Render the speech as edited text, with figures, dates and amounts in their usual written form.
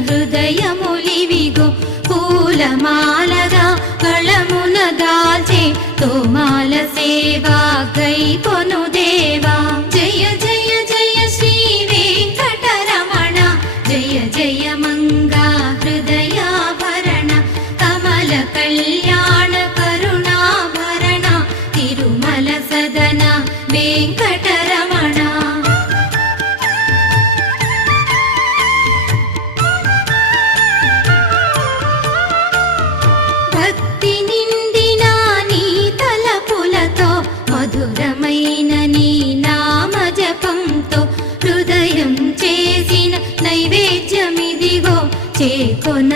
హృదయములివిగో పూలమాలగా కళమున దాల్చే తోమాల సేవా గైకొను దేవా జయ జయ జయ శ్రీ వెంకటరమణ జయ జయ మంగా హృదయాభరణ కమల కళ్యాణ కరుణాభరణ తిరుమల సదన వెంకటరమణ భక్తి నిండిన నీ తలపులతో మధురమైన నీ నామ జపంతో హృదయం చేసిన నైవేద్యమిదిగో చేకొన